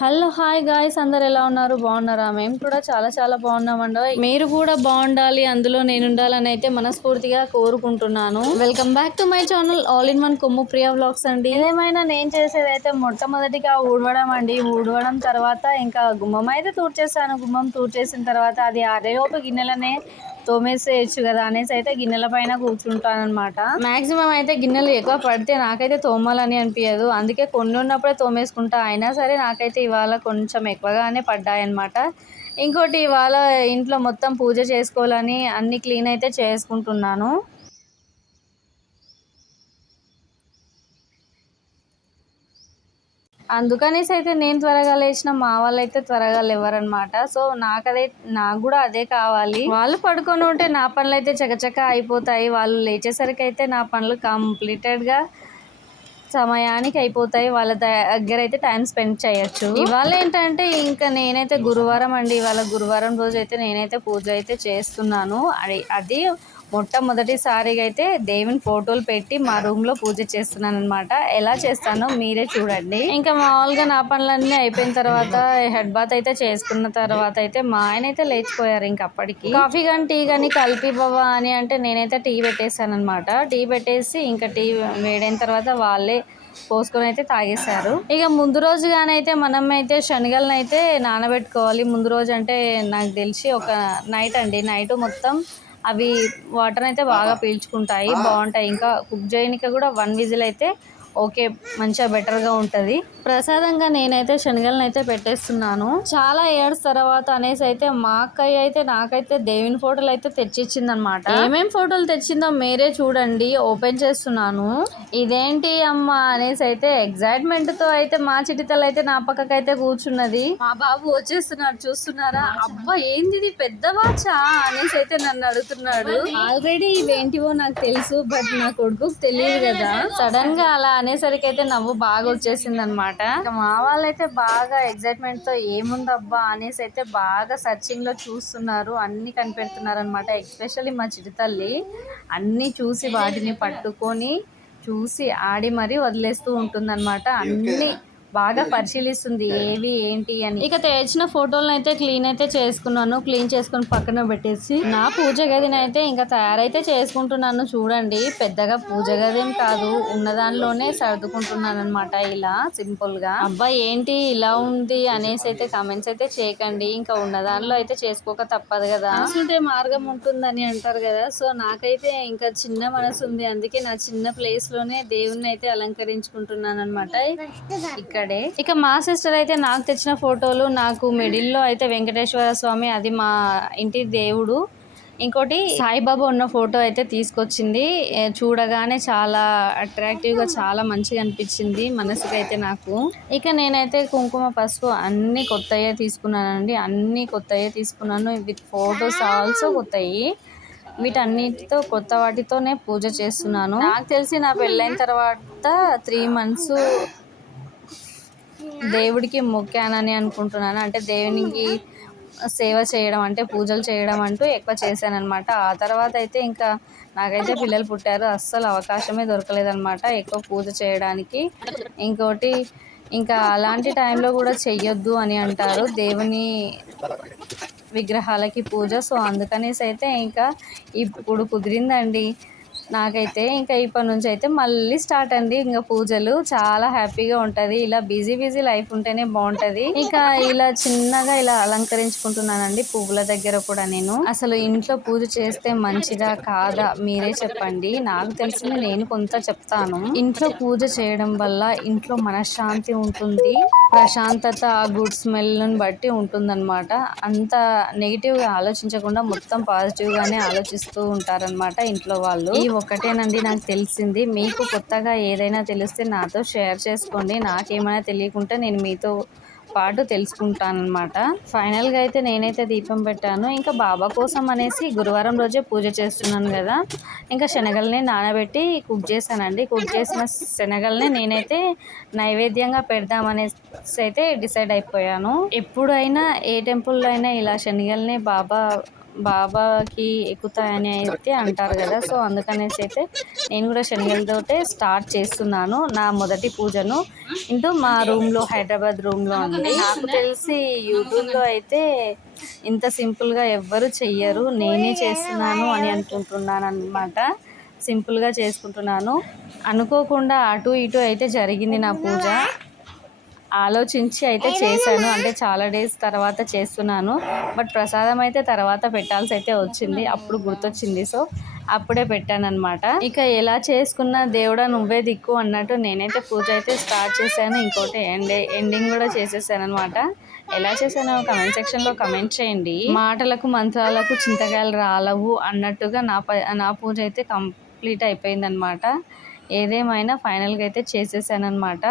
Hello hi guys. అందరు ఎలా ఉన్నారు? బాగున్నారా? మేము కూడా చాలా చాలా బాగున్నామండి. మీరు కూడా బాగుండాలి. అందులో నేను ఉండాలని అయితే మనస్ఫూర్తిగా కోరుకుంటున్నాను. Welcome back to my channel all in one Kommu Priya vlogs అండి. ఏమైనా నేను చేసేది అయితే మొట్టమొదటిగా ఊడవడం అండి. ఊడవడం తర్వాత ఇంకా గుమ్మం అయితే తూర్చేస్తాను గుమ్మం తూర్చేసిన తర్వాత అది అరేలోపు గిన్నెలనే తోమేసేయచ్చు కదా అనేసి అయితే గిన్నెల పైన కూర్చుంటాను అనమాట మాక్సిమం అయితే గిన్నెలు ఎక్కువ పడితే నాకైతే తోమాలని అనిపించదు అందుకే కొన్ని ఉన్నప్పుడే తోమేసుకుంటా. అయినా సరే నాకైతే ఇవాళ కొంచెం ఎక్కువగానే పడ్డాయన్నమాట. ఇంకోటి ఇవాళ ఇంట్లో మొత్తం పూజ చేసుకోవాలని అన్ని క్లీన్ అయితే చేసుకుంటున్నాను. అందుకనేసి అయితే నేను త్వరగా లేచిన మా వాళ్ళు అయితే త్వరగా లేవరనమాట సో నాకు నాకు కూడా అదే కావాలి. వాళ్ళు పడుకొని ఉంటే నా పనులు అయితే చకచక అయిపోతాయి. వాళ్ళు లేచేసరికి అయితే నా పనులు కంప్లీటెడ్గా సమయానికి అయిపోతాయి. వాళ్ళ దగ్గర అయితే టైం స్పెండ్ చేయొచ్చు. ఇవాళ ఏంటంటే ఇంకా నేనైతే గురువారం అండి. ఇవాళ గురువారం రోజు అయితే నేనైతే పూజ అయితే చేస్తున్నాను. అది అది మొట్టమొదటిసారిగా అయితే దేవుని ఫోటోలు పెట్టి మా రూమ్లో పూజ చేస్తున్నాను అనమాట ఎలా చేస్తానో మీరే చూడండి. ఇంకా మామూలుగా నా పనులన్నీ అయిపోయిన తర్వాత హెడ్ బాత్ అయితే చేసుకున్న తర్వాత అయితే మా ఆయన అయితే లేచిపోయారు ఇంక అప్పటికి. కాఫీ కానీ టీ కానీ కలిపి బావా అని అంటే నేనైతే టీ పెట్టేశాను అనమాట టీ పెట్టేసి ఇంకా టీ వేడైన తర్వాత వాళ్ళే పోసుకొని అయితే తాగేశారు. ఇక ముందు రోజుగానైతే మనం అయితే శనగలను అయితే నానబెట్టుకోవాలి. ముందు రోజు అంటే నాకు తెలిసి ఒక నైట్ అండి. నైట్ మొత్తం అవి వాటర్ అయితే బాగా పీల్చుకుంటాయి బాగుంటాయి. ఇంకా కుక్ చేయడానికి కూడా వన్ విజిల్ అయితే ఓకే మంచిగా బెటర్గా ఉంటుంది. ప్రసాదంగా నేనైతే శనగలను అయితే పెట్టేస్తున్నాను. చాలా ఇయర్స్ తర్వాత అనేసి అయితే మా అక్కయ్య అయితే నాకైతే దేవుని ఫోటోలు అయితే తెచ్చిచ్చింది అనమాట ఏమేం ఫోటోలు తెచ్చిందో మీరే చూడండి ఓపెన్ చేస్తున్నాను. ఇదేంటి అమ్మ అనేసి అయితే ఎగ్జైట్మెంట్తో అయితే మా చిటితలు అయితే నా పక్కకైతే కూర్చున్నది. మా బాబు వచ్చేస్తున్నాడు చూస్తున్నారా? అబ్బా ఏంది ఇది పెద్ద వాచా అనేసి అయితే నన్ను అడుగుతున్నాడు. ఆల్రెడీ ఇవేంటివో నాకు తెలుసు బట్ నా కొడుకు తెలియదు కదా. సడన్గా అలా అనేసరికి అయితే నవ్వు బాగా వచ్చేసింది అనమాట మా వాళ్ళైతే బాగా ఎగ్జైట్మెంట్తో ఏముందబ్బా అనేసి అయితే బాగా సర్చింగ్లో చూస్తున్నారు అన్ని కనిపెడుతున్నారు అనమాట ఎస్పెషల్లీ మా చిరుతల్లి అన్ని చూసి వాటిని పట్టుకొని చూసి ఆడి మరీ వదిలేస్తూ ఉంటుంది అనమాట అన్ని బాగా పరిశీలిస్తుంది ఏవి ఏంటి అని. ఇక తెచ్చిన ఫోటోలను అయితే క్లీన్ అయితే చేసుకున్నాను. క్లీన్ చేసుకుని పక్కన పెట్టేసి నా పూజ గదిని అయితే ఇంకా తయారైతే చేసుకుంటున్నాను. చూడండి పెద్దగా పూజ గది ఏం కాదు. ఉన్న దానిలోనే సర్దుకుంటున్నాను అనమాట ఇలా సింపుల్గా. అబ్బా ఏంటి ఇలా ఉంది అనేసి అయితే కమెంట్స్ అయితే చేయకండి. ఇంకా ఉన్న దానిలో అయితే చేసుకోక తప్పదు కదా. ఉంటే మార్గం ఉంటుందని అంటారు కదా. సో నాకైతే ఇంకా చిన్న మనసు ఉంది. అందుకే నా చిన్న ప్లేస్లోనే దేవుణ్ణి అయితే అలంకరించుకుంటున్నాను అనమాట ఇక్కడే ఇక మా సిస్టర్ అయితే నాకు తెచ్చిన ఫోటోలు నాకు మిడిల్లో అయితే వెంకటేశ్వర స్వామి అది మా ఇంటి దేవుడు. ఇంకోటి సాయిబాబా ఉన్న ఫోటో అయితే తీసుకొచ్చింది. చూడగానే చాలా అట్రాక్టివ్గా చాలా మంచిగా అనిపించింది మనసుకి అయితే నాకు. ఇక నేనైతే కుంకుమ పసుపు అన్ని కొత్తయే తీసుకున్నానండి. అన్ని కొత్తయే తీసుకున్నాను. విత్ ఫోటోస్ ఆల్సో కొత్తయి. వీటన్నిటితో కొత్త వాటితోనే పూజ చేస్తున్నాను. నాకు తెలిసి నా పెళ్ళైన తర్వాత త్రీ మంత్స్ దేవుడికి మొక్కానని అనుకుంటున్నాను. అంటే దేవునికి సేవ చేయడం అంటే పూజలు చేయడం అంటూ ఎక్కువ చేశాను అనమాట ఆ తర్వాత అయితే ఇంకా నాకైతే పిల్లలు పుట్టారు. అస్సలు అవకాశమే దొరకలేదనమాట ఎక్కువ పూజ చేయడానికి. ఇంకోటి ఇంకా అలాంటి టైంలో కూడా చెయ్యొద్దు అని అంటారు దేవుని విగ్రహాలకి పూజ. సో అందుకనేసి అయితే ఇంకా ఇప్పుడు కుదిరిందండి. నాకైతే ఇంకా ఇప్పటి నుంచి అయితే మళ్ళీ స్టార్ట్ అండి. ఇంకా పూజలు చాలా హ్యాపీగా ఉంటుంది. ఇలా బిజీ బిజీ లైఫ్ ఉంటేనే బాగుంటది. ఇంకా ఇలా చిన్నగా ఇలా అలంకరించుకుంటున్నానండి పువ్వుల దగ్గర కూడా నేను. అసలు ఇంట్లో పూజ చేస్తే మంచిదా కాదా మీరే చెప్పండి. నాకు తెలిసింది నేను కొంత చెప్తాను. ఇంట్లో పూజ చేయడం వల్ల ఇంట్లో మనశ్శాంతి ఉంటుంది. ప్రశాంతత ఆ గుడ్ స్మెల్ను బట్టి ఉంటుందన్నమాట. అంత నెగిటివ్గా ఆలోచించకుండా మొత్తం పాజిటివ్గానే ఆలోచిస్తూ ఉంటారనమాట ఇంట్లో వాళ్ళు. ఈ ఒక్కటేనండి నాకు తెలిసింది. మీకు కొత్తగా ఏదైనా తెలిస్తే నాతో షేర్ చేసుకోండి. నాకేమైనా తెలియకుంటే నేను మీతో పాటు తెలుసుకుంటానమాట ఫైనల్గా అయితే నేనైతే దీపం పెట్టాను. ఇంకా బాబా కోసం అనేసి గురువారం రోజే పూజ చేస్తున్నాను కదా. ఇంకా శనగల్ని నానబెట్టి కుక్ చేశానండి. కుక్ చేసిన శనగల్ని నేనైతే నైవేద్యంగా పెడదామనేసి అయితే డిసైడ్ అయిపోయాను. ఎప్పుడైనా ఏ టెంపుల్లో అయినా ఇలా శనగల్ని బాబా బాబాకి ఎక్కుతాయని అయితే అంటారు కదా సో అందుకనేసి అయితే నేను కూడా శనగలతోటే స్టార్ట్ చేస్తున్నాను నా మొదటి పూజను. ఇంటూ మా రూమ్లో హైదరాబాద్ రూమ్లో ఉంది నాకు తెలిసి యూట్యూబ్లో అయితే ఇంత సింపుల్గా ఎవ్వరు చెయ్యరు. నేనే చేస్తున్నాను అని అనుకుంటున్నాను అనమాట సింపుల్గా చేసుకుంటున్నాను. అనుకోకుండా అటు ఇటు అయితే జరిగింది నా పూజ. ఆలోచించి అయితే చేశాను. అంటే చాలా డేస్ తర్వాత చేస్తున్నాను. బట్ ప్రసాదం అయితే తర్వాత పెట్టాల్సి అయితే వచ్చింది. అప్పుడు గుర్తొచ్చింది. సో అప్పుడే పెట్టాను అనమాట ఇక ఎలా చేసుకున్నా దేవుడా నువ్వే దిక్కు అన్నట్టు నేనైతే పూజ అయితే స్టార్ట్ చేశాను. ఇంకోటి ఎండ్ ఎండింగ్ కూడా చేసేసాను అనమాట ఎలా చేశానో కమెంట్ సెక్షన్లో కమెంట్ చేయండి. మాటలకు మంత్రాలకు చింతకాయలు రాలవు అన్నట్టుగా నా ప నా పూజ అయితే కంప్లీట్ అయిపోయింది అనమాట ఏదేమైనా ఫైనల్గా అయితే చేసేసాను అనమాట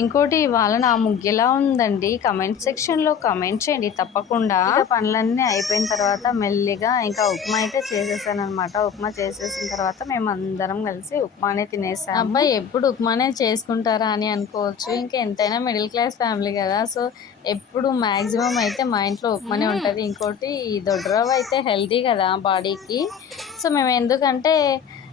ఇంకోటి ఇవాళ నా ముగ్గు ఎలా ఉందండి? కమెంట్ సెక్షన్లో కమెంట్ చేయండి తప్పకుండా. పనులన్నీ అయిపోయిన తర్వాత మెల్లిగా ఇంకా ఉప్మా అయితే చేసేసాను అనమాట ఉప్మా చేసేసిన తర్వాత మేము అందరం కలిసి ఉప్మానే తినేసాం అబ్బాయి ఎప్పుడు ఉప్మానే చేసుకుంటారా అని అనుకోవచ్చు. ఇంకా ఎంతైనా మిడిల్ క్లాస్ ఫ్యామిలీ కదా సో ఎప్పుడు మ్యాక్సిమం అయితే మా ఇంట్లో ఉప్మానే ఉంటుంది. ఇంకోటి దొడ్రవ అయితే హెల్తీ కదా బాడీకి. సో మేము ఎందుకంటే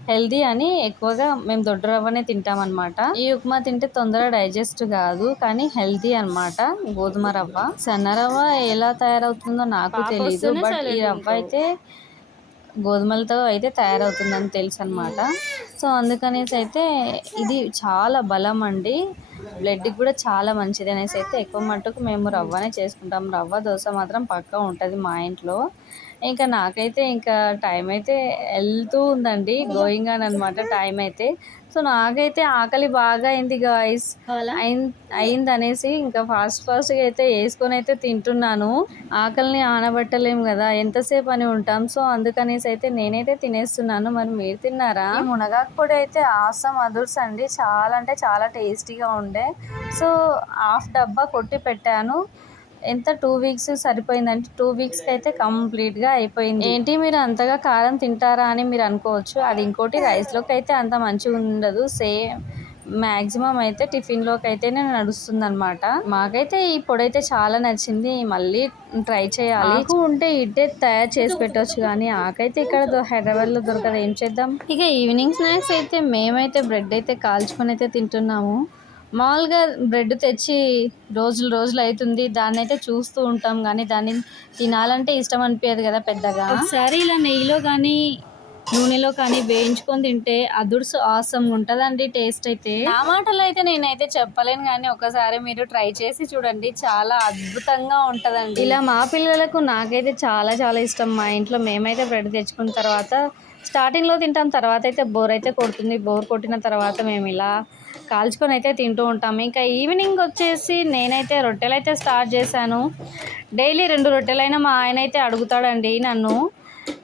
హెల్దీ అని ఎక్కువగా మేము దొడ్డు రవ్వనే తింటాం అనమాట ఈ ఉప్మా తింటే తొందరగా డైజెస్ట్ కాదు కానీ హెల్దీ అన్నమాట గోధుమ రవ్వ. సన్న రవ్వ ఎలా తయారవుతుందో నాకు తెలియదు బట్ ఈ రవ్వ అయితే గోధుమలతో అయితే తయారవుతుందని తెలుసు అనమాట సో అందుకనేసి అయితే ఇది చాలా బలం అండి. బ్లడ్కి కూడా చాలా మంచిది అనేసి అయితే ఎక్కువ మట్టుకు మేము రవ్వనే చేసుకుంటాం. రవ్వ దోశ మాత్రం పక్కా ఉంటుంది మా ఇంట్లో. ఇంకా నాకైతే ఇంకా టైం అయితే వెళ్తూ ఉందండి. గోయింగ్ అని అనమాట టైం అయితే. సో నాకైతే ఆకలి బాగా అయింది గాయస్ అయింది అనేసి ఇంకా ఫాస్ట్ ఫాస్ట్గా అయితే వేసుకొని అయితే తింటున్నాను. ఆకలిని ఆనబట్టలేము కదా ఎంతసేపు అని ఉంటాం. సో అందుకనేసి అయితే నేనైతే తినేస్తున్నాను. మరి మీరు తిన్నారా? మునగాకు పొడి అయితే ఆసం అదుర్స్ అండి. చాలా అంటే చాలా టేస్టీగా ఉండే. సో హాఫ్ డబ్బా కొట్టి పెట్టాను. ఎంత టూ వీక్స్ సరిపోయిందంటే టూ వీక్స్కి అయితే కంప్లీట్గా అయిపోయింది. ఏంటి మీరు అంతగా కారం తింటారా అని మీరు అనుకోవచ్చు. అది ఇంకోటి రైస్లోకి అయితే అంత మంచిగా ఉండదు. సేమ్ మ్యాక్సిమం అయితే టిఫిన్లోకి అయితేనే నడుస్తుంది అనమాట మాకైతే ఈ పొడి అయితే చాలా నచ్చింది. మళ్ళీ ట్రై చేయాలి. ఆకు ఉంటే ఇడ్డే తయారు చేసి పెట్టవచ్చు కానీ ఆకైతే ఇక్కడ హైదరాబాద్లో దొరకదు. ఏం చేద్దాం? ఇక ఈవినింగ్ స్నాక్స్ అయితే మేమైతే బ్రెడ్ అయితే కాల్చుకొని అయితే తింటున్నాము. మామూలుగా బ్రెడ్ తెచ్చి రోజులు రోజులు అవుతుంది దాన్ని అయితే చూస్తూ ఉంటాం కానీ దాన్ని తినాలంటే ఇష్టం అనిపించదు కదా పెద్దగా. ఒకసారి ఇలా నెయ్యిలో కానీ నూనెలో కానీ వేయించుకొని తింటే అదుర్సు ఆసం ఉంటుందండి టేస్ట్ అయితే. నా మాటలు అయితే నేనైతే చెప్పలేను కానీ ఒకసారి మీరు ట్రై చేసి చూడండి. చాలా అద్భుతంగా ఉంటుందండి. ఇలా మా పిల్లలకు నాకైతే చాలా చాలా ఇష్టం. మా ఇంట్లో మేమైతే బ్రెడ్ తెచ్చుకున్న తర్వాత స్టార్టింగ్లో తింటాం తర్వాత అయితే బోర్ అయితే కొడుతుంది. బోర్ కొట్టిన తర్వాత మేము ఇలా కాల్చుకొని అయితే తింటూ ఉంటాం. ఇంకా ఈవినింగ్ వచ్చేసి నేనైతే రొట్టెలు అయితే స్టార్ట్ చేశాను. డైలీ రెండు రొట్టెలైనా మా ఆయన అయితే అడుగుతాడండి నన్ను.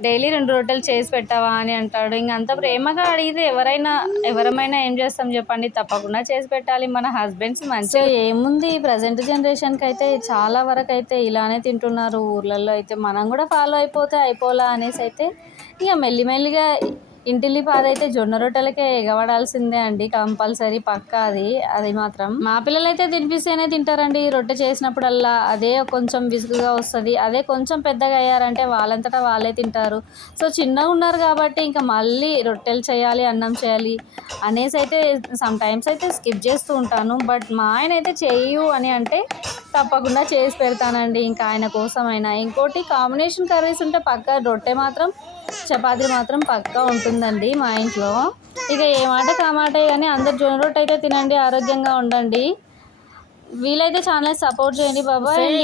డైలీ రెండు రొట్టెలు చేసి పెట్టావా అని అంటాడు. ఇంక అంత ప్రేమగా అడిగితే ఎవరైనా ఎవరమైనా ఏం చేస్తాం చెప్పండి. తప్పకుండా చేసి పెట్టాలి. మన హస్బెండ్స్ మంచిగా ఏముంది? ప్రజెంట్ జనరేషన్కి అయితే చాలా వరకు అయితే ఇలానే తింటున్నారు. ఊర్లలో అయితే మనం కూడా ఫాలో అయిపోతే అయిపోలా అనేసి అయితే ఇక మెల్లిమెల్లిగా ఇంటిల్లి పాదైతే జొన్న రొట్టెలకే ఎగవడాల్సిందే అండి కంపల్సరీ పక్కా అది అది మాత్రం. మా పిల్లలైతే తినిపిస్తేనే తింటారండి రొట్టె చేసినప్పుడల్లా. అదే కొంచెం విసుగుగా వస్తుంది అదే కొంచెం పెద్దగా అయ్యారంటే వాళ్ళంతటా వాళ్ళే తింటారు. సో చిన్నగా ఉన్నారు కాబట్టి ఇంకా మళ్ళీ రొట్టెలు చేయాలి అన్నం చేయాలి అనేసి అయితే సమ్ టైమ్స్ అయితే స్కిప్ చేస్తూ ఉంటాను. బట్ మా ఆయన అయితే చేయు అని అంటే తప్పకుండా చేసి పెడతానండి. ఇంకా ఆయన కోసమైనా. ఇంకోటి కాంబినేషన్ కర్రీస్ ఉంటే పక్క రొట్టె మాత్రం చపాతీ మాత్రం పక్కా ఉంటుందండి మా ఇంట్లో. ఇక ఏ మాట కామాటే కానీ అందరు జొన్న రొట్టె అయితే తినండి ఆరోగ్యంగా ఉండండి. వీలైతే ఛానల్ సపోర్ట్ చేయండి బాబాయ్.